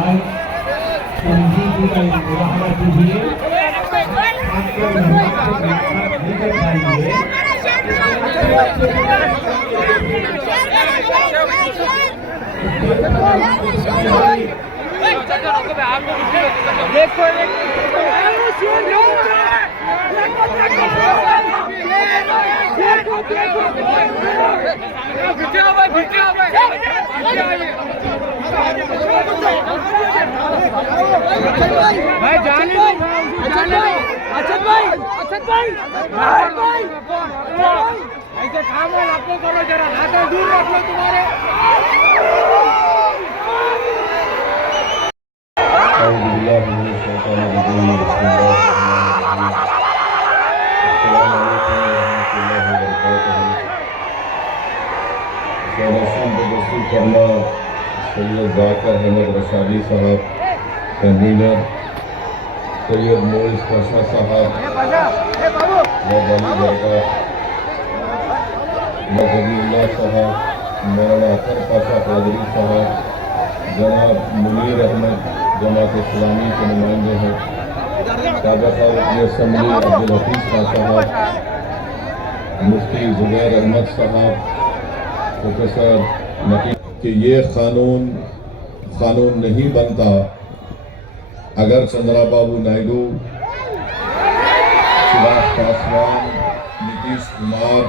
महाराज पंडित जी का मुलाकात कीजिए, आपको लेकर जाएंगे। देखो भाई जाने अच्छा भाई ऐसे काम आपको करो, जरा हाथ दूर रख लो तुम्हारे। सैयद जाकिर अहमद रशादी साहब कन्वीनर, सैयद मोइस पाशा साहब मौलाना दरगाह मौजूदुल्लाह साहब, मौलाना अतर पाशा कादरी साहब, जनाब मुनीर अहमद जमात इस्लामी के नुमाइंदे हैं, साबिक़ रुकन असम्बली अब्दुल हफीज़ खान साहब, मुफ्ती ज़ुबैर अहमद साहब, प्रोफेसर नकीब कि ये कानून नहीं बनता अगर चंद्राबाबू नायडू, चिराग पासवान, नीतीश कुमार,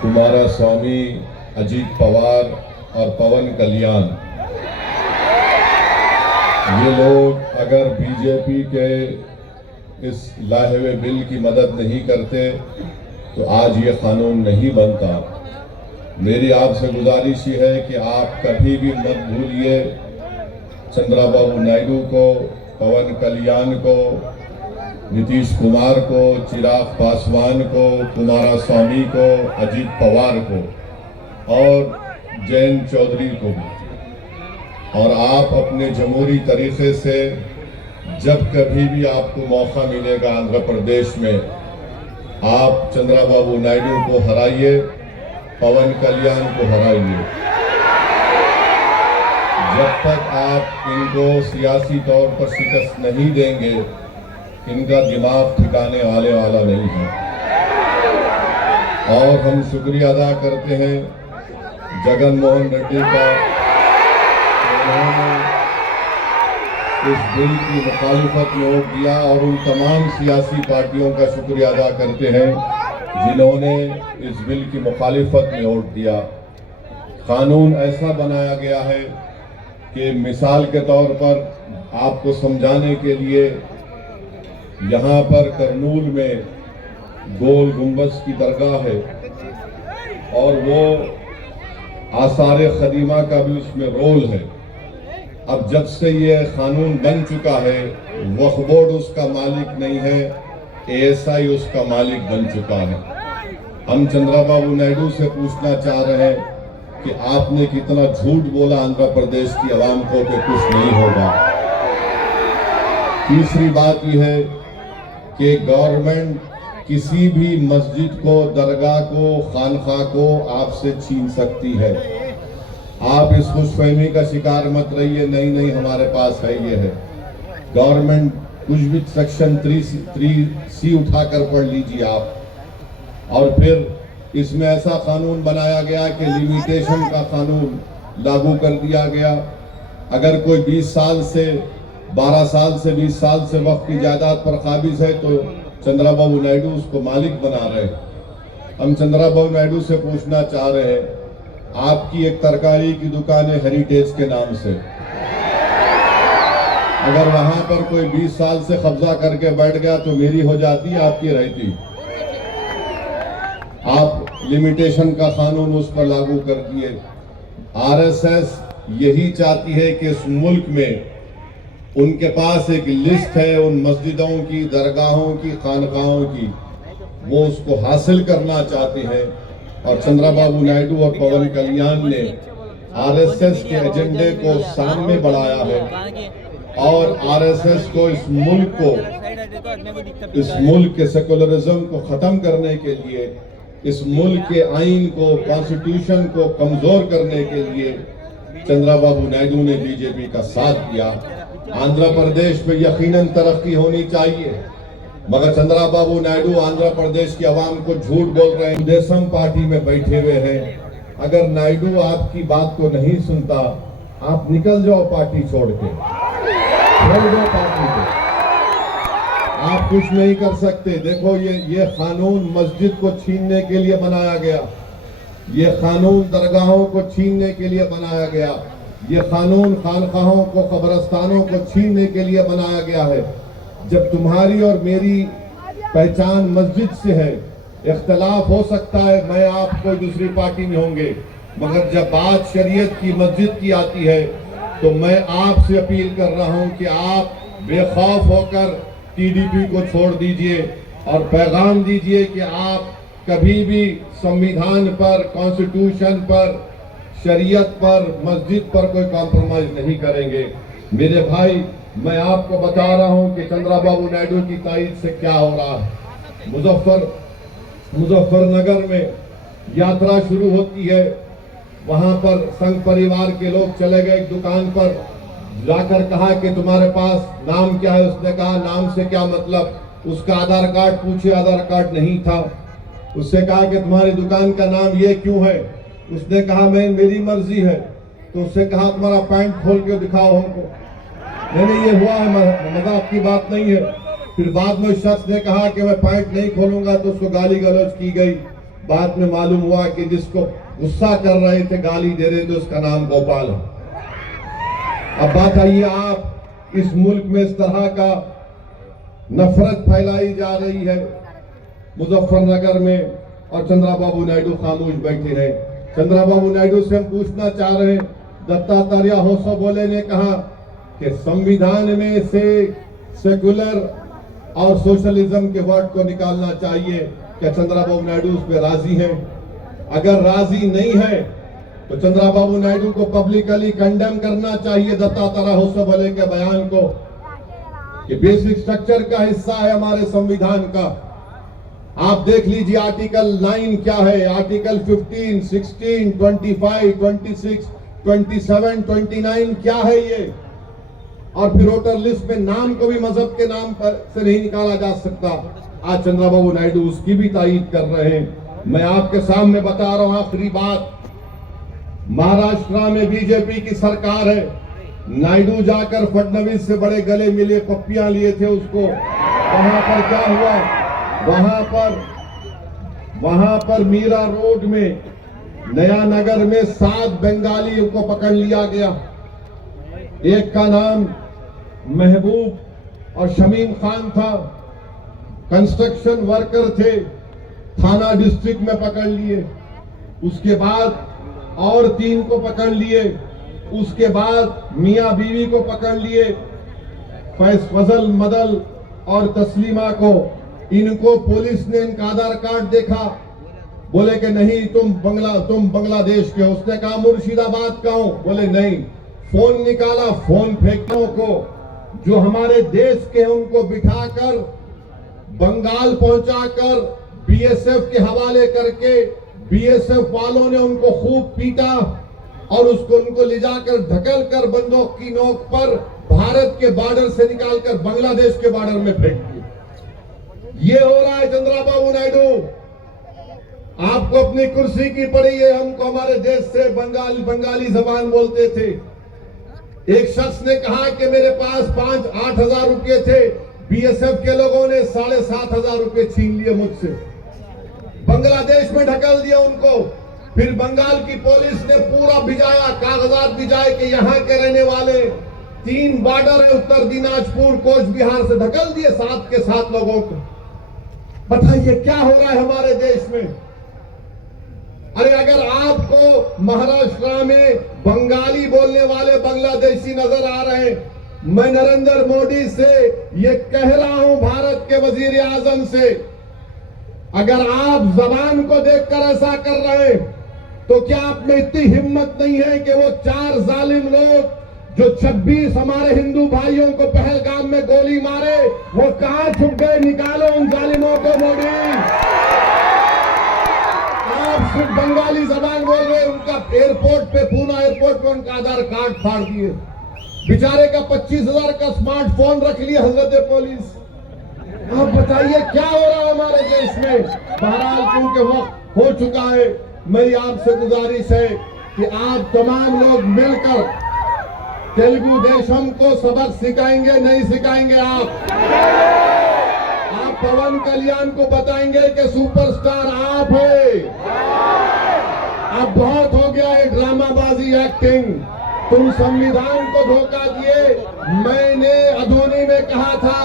कुमारस्वामी, अजीत पवार और पवन कल्याण ये लोग अगर बीजेपी के इस लाए हुए बिल की मदद नहीं करते तो आज ये कानून नहीं बनता। मेरी आपसे गुजारिश ही है कि आप कभी भी मत भूलिए चंद्राबाबू नायडू को, पवन कल्याण को, नीतीश कुमार को, चिराग पासवान को, कुमारस्वामी को, अजीत पवार को और जयंत चौधरी को भी। और आप अपने जमहूरी तरीके से जब कभी भी आपको मौका मिलेगा आंध्र प्रदेश में, आप चंद्राबाबू नायडू को हराइए, पवन कल्याण को हराइए। जब तक आप इनको सियासी तौर पर शिकस्त नहीं देंगे, इनका दिमाग ठिकाने आने वाला नहीं है। और हम शुक्रिया अदा करते हैं जगन मोहन रेड्डी का, उन्होंने इस बिल की मुखालिफत में वोट दिया, और उन तमाम सियासी पार्टियों का शुक्रिया अदा करते हैं जिन्होंने इस बिल की मुखालिफत में वोट दिया। कानून ऐसा बनाया गया है कि मिसाल के तौर पर आपको समझाने के लिए, यहाँ पर करनूल में गोल गुंबज की दरगाह है और वो आसार खदीमा का भी उसमें रोल है। अब जब से ये कानून बन चुका है, वक्फ बोर्ड उसका मालिक नहीं है, ASI उसका मालिक बन चुका है। हम चंद्राबाबू नायडू से पूछना चाह रहे हैं कि आपने कितना झूठ बोला आंध्र प्रदेश की आवाम को कि कुछ नहीं होगा। तीसरी बात यह है कि गवर्नमेंट किसी भी मस्जिद को, दरगाह को, खानखा को आपसे छीन सकती है। आप इस खुशफहमी का शिकार मत रहिए, नहीं हमारे पास है, ये है। गवर्नमेंट कुछ भी सेक्शन 3C उठाकर पढ़ लीजिए आप, और फिर इसमें ऐसा कानून बनाया गया कि लिमिटेशन का कानून लागू कर दिया गया। अगर कोई 20 साल से 12 साल से 20 साल से वक्त की जायदाद पर काबिज है तो चंद्राबाबू नायडू उसको मालिक बना रहे हैं। हम चंद्राबाबू नायडू से पूछना चाह रहे हैं, आपकी एक तरकारी की दुकान है हेरिटेज के नाम से, अगर वहां पर कोई 20 साल से कब्जा करके बैठ गया तो मेरी हो जाती, आपकी रहती। आप लिमिटेशन का कानून उस पर लागू कर दिए। RSS यही चाहती है कि इस मुल्क में उनके पास एक लिस्ट है उन मस्जिदों की, दरगाहों की, खानकाहों की, वो उसको हासिल करना चाहते हैं। और चंद्राबाबू नायडू और पवन कल्याण ने RSS के एजेंडे को सामने बढ़ाया है और RSS को इस मुल्क के सेकुलरिज्म को खत्म करने के लिए, इस मुल्क के आइन को, कॉन्स्टिट्यूशन को कमजोर करने के लिए चंद्रबाबू नायडू ने बीजेपी का साथ दिया। आंध्र प्रदेश में यकीनन तरक्की होनी चाहिए, मगर चंद्रबाबू नायडू आंध्र प्रदेश की आवाम को झूठ बोल रहे हैं। देशम पार्टी में बैठे हुए हैं। अगर नायडू आपकी बात को नहीं सुनता, आप निकल जाओ पार्टी छोड़ के, छोड़ दो पार्टी को। आप कुछ नहीं कर सकते। देखो ये कानून मस्जिद को छीनने के लिए बनाया गया, ये कानून दरगाहों को छीनने के लिए बनाया गया, ये कानून खानकाहों को, कब्रस्तानों को छीनने के लिए बनाया गया है। जब तुम्हारी और मेरी पहचान मस्जिद से है, इख्तलाफ हो सकता है, मैं आप कोई दूसरी पार्टी में होंगे, मगर जब बात शरीयत की, मस्जिद की आती है, तो मैं आपसे अपील कर रहा हूं कि आप बेखौफ होकर टीडीपी को छोड़ दीजिए और पैगाम दीजिए कि आप कभी भी संविधान पर, कॉन्स्टिट्यूशन पर, शरीयत पर, मस्जिद पर कोई कॉम्प्रोमाइज नहीं करेंगे। मेरे भाई, मैं आपको बता रहा हूं कि चंद्रबाबू नायडू की तायद से क्या हो रहा है। मुजफ्फरनगर में यात्रा शुरू होती है, वहां पर संघ परिवार के लोग चले गए एक दुकान पर, जाकर कहा कि तुम्हारे पास नाम क्या है। उसने कहा नाम से क्या मतलब, उसका आधार कार्ड पूछे, आधार कार्ड नहीं था। उससे कहा कि तुम्हारी दुकान का नाम ये क्यों है। उसने कहा मेरी मर्जी है। तो उससे कहा तुम्हारा पैंट खोल के दिखाओ हमको। नहीं, ये हुआ है, मजाक की बात नहीं है। फिर बाद में उस शख्स ने कहा कि मैं पैंट नहीं खोलूंगा, तो उसको गाली गलौज की गई। बाद में मालूम हुआ कि जिसको गुस्सा कर रहे थे, गाली दे रहे थे, उसका नाम गोपाल है। अब बात आइए, आप इस मुल्क में इस तरह का नफरत फैलाई जा रही है मुजफ्फरनगर में, और चंद्रबाबू नायडू खामोश बैठे हैं। चंद्रबाबू नायडू से हम पूछना चाह रहे हैं, दत्तात्रेय होसबोले ने कहा कि संविधान में से सेकुलर और सोशलिज्म के वर्ड को निकालना चाहिए। क्या चंद्रबाबू नायडू उस पर राजी हैं? अगर राजी नहीं है तो चंद्रबाबू नायडू को पब्लिकली कंडेम करना चाहिए दत्तात्रेय होसबोले के बयान को, कि बेसिक स्ट्रक्चर का हिस्सा है हमारे संविधान का। आप देख लीजिए आर्टिकल 9 क्या है, आर्टिकल 15, 16, 25, 26, 27, 29 क्या है ये। और फिर वोटर लिस्ट में नाम को भी मजहब के नाम पर से नहीं निकाला जा सकता। आज चंद्रबाबू नायडू उसकी भी तायीद कर रहे हैं। मैं आपके सामने बता रहा हूं आखिरी बात, महाराष्ट्र में बीजेपी की सरकार है। नायडू जाकर फडणवीस से बड़े गले मिले, पप्पियां लिए थे उसको। वहां पर क्या हुआ, वहां पर मीरा रोड में, नया नगर में 7 बंगालियों को पकड़ लिया गया। एक का नाम महबूब और शमीम खान था, कंस्ट्रक्शन वर्कर थे, थाना डिस्ट्रिक्ट में पकड़ लिए। उसके बाद और 3 को पकड़ लिए। उसके बाद मियां बीवी को पकड़ लिए, फजल, मदल और तस्लीमा को। इनको पुलिस ने इनका आधार कार्ड देखा, बोले कि नहीं तुम बांग्लादेश के हो। उसने कहा मुर्शिदाबाद का हूं, बोले नहीं। फोन निकाला, फोन फेंकने को जो हमारे देश के हैं उनको बिठाकर बंगाल पहुंचाकर बीएसएफ के हवाले करके, बीएसएफ वालों ने उनको खूब पीटा और उनको ले जाकर ढकल कर बंदूक की नोक पर भारत के बॉर्डर से निकालकर बांग्लादेश के बॉर्डर में फेंक दिया। ये हो रहा है चंद्रबाबू नायडू। आपको अपनी कुर्सी की पड़ी है, हमको हमारे देश से बंगाली जबान बोलते थे। एक शख्स ने कहा कि मेरे पास 5-8 हजार रुपये थे, बीएसएफ के लोगों ने 7,500 रुपये छीन लिए मुझसे, बांग्लादेश में ढकल दिया उनको। फिर बंगाल की पुलिस ने पूरा भिजाया, कागजात भिजाए कि यहाँ के रहने वाले 3 बॉर्डर है, उत्तर दिनाजपुर, कोच बिहार से ढकल दिए 7 के 7 लोगों को। बताइए क्या हो रहा है हमारे देश में। अरे अगर आपको महाराष्ट्र में बंगाली बोलने वाले बांग्लादेशी नजर आ रहे हैं, मैं नरेंद्र मोदी से ये कह रहा हूं, भारत के वजीर आजम से, अगर आप जबान को देखकर ऐसा कर रहे हैं तो क्या आप में इतनी हिम्मत नहीं है कि वो 4 जालिम लोग जो 26 हमारे हिंदू भाइयों को पहलगाम में गोली मारे, वो कहां छुप गए? निकालो उन जालिमों को मोदी। आप सिर्फ बंगाली जबान बोल रहे हैं, उनका एयरपोर्ट पे, पूना एयरपोर्ट पे उनका का आधार कार्ड फाड़ दिए, बेचारे का 25,000 का स्मार्टफोन रख लिया हजरत पुलिस। आप बताइए क्या हो रहा है हमारे देश में। बहरहाल क्योंकि वक्त हो चुका है, मेरी आपसे गुजारिश है कि आप तमाम लोग मिलकर तेलुगु देशम को सबक सिखाएंगे, नहीं सिखाएंगे आप पवन कल्याण को बताएंगे कि सुपरस्टार आप है। अब बहुत हो गया है ड्रामाबाजी, एक्टिंग। तुम संविधान को धोखा दिए। मैंने अधोनी में कहा था,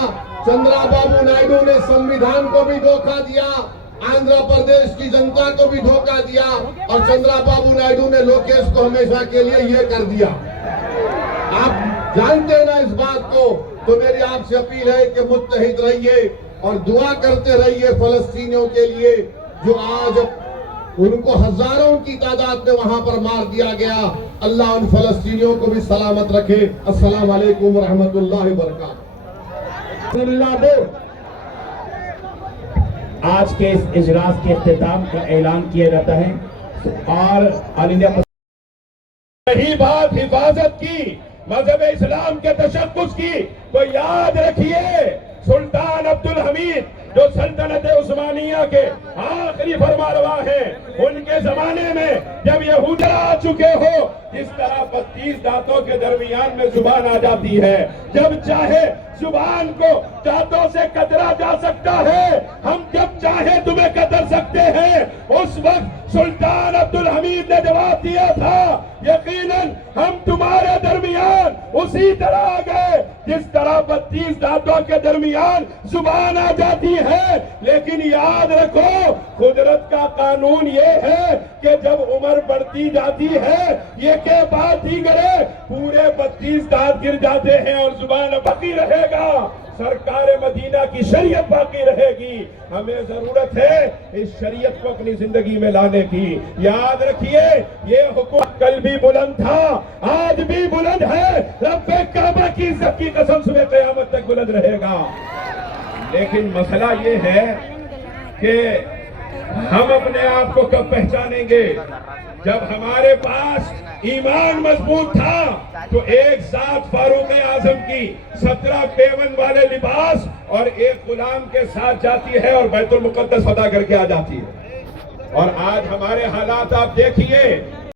चंद्रबाबू नायडू ने संविधान को भी धोखा दिया, आंध्र प्रदेश की जनता को भी धोखा दिया, और चंद्रबाबू नायडू ने लोकेश को हमेशा के लिए ये कर दिया। आप जानते हैं ना इस बात को। तो मेरी आपसे अपील है कि मुत्तहिद रहिए और दुआ करते रहिए फलस्तीनियों के लिए, जो आज उनको हजारों की तादाद में वहां पर मार दिया गया। अल्लाह उन फलस्तीनियों को भी सलामत रखे। अस्सलाम वालेकुम रहमतुल्लाहि व बरकातहू। आज के इस इजलास के इख्तिताम का ऐलान किया जाता है और ऑल इंडिया रही बात हिफाजत की, मजहब इस्लाम के तशक्कुस की, तो याद रखिए सुल्तान अब्दुल हमीद जो सल्तनत उस्मानिया के आखिरी फरमारवा हैं, उनके जमाने में जब यहूदी आ चुके हो, इस तरह 32 दांतों के दरमियान में जुबान आ जाती है। जब चाहे जुबान को दांतों से कतरा जा सकता है, हम जब चाहे तुम्हें कतर सकते हैं। उस वक्त सुल्तान अब्दुल हमीद ने जवाब दिया था, यकीनन हम तुम्हारे दरमियान उसी तरह आ गए जिस तरह 32 दांतों के दरमियान जुबान आ जाती है। लेकिन याद रखो, कुदरत का कानून ये है कि जब उम्र बढ़ती जाती है, ये के बात ही करे, पूरे 32 दांत गिर जाते हैं और जुबान बाकी रहेगा। सरकार मदीना की शरीयत बाकी रहेगी। हमें जरूरत है इस शरीयत को अपनी जिंदगी में लाने की। याद रखिए, ये हुक्म कल भी बुलंद था, आज भी बुलंद है। रब्बे काबा की इज्जत की कसम सुबह क़यामत तक बुलंद रहेगा। लेकिन मसला ये है कि हम अपने आप को कब पहचानेंगे? जब हमारे पास ईमान मजबूत था तो एक साथ फारूक आजम की 17 पेवन वाले लिबास और एक गुलाम के साथ जाती है और बैतुल मुकद्दस फतह करके आ जाती है। और आज हमारे हालात आप देखिए,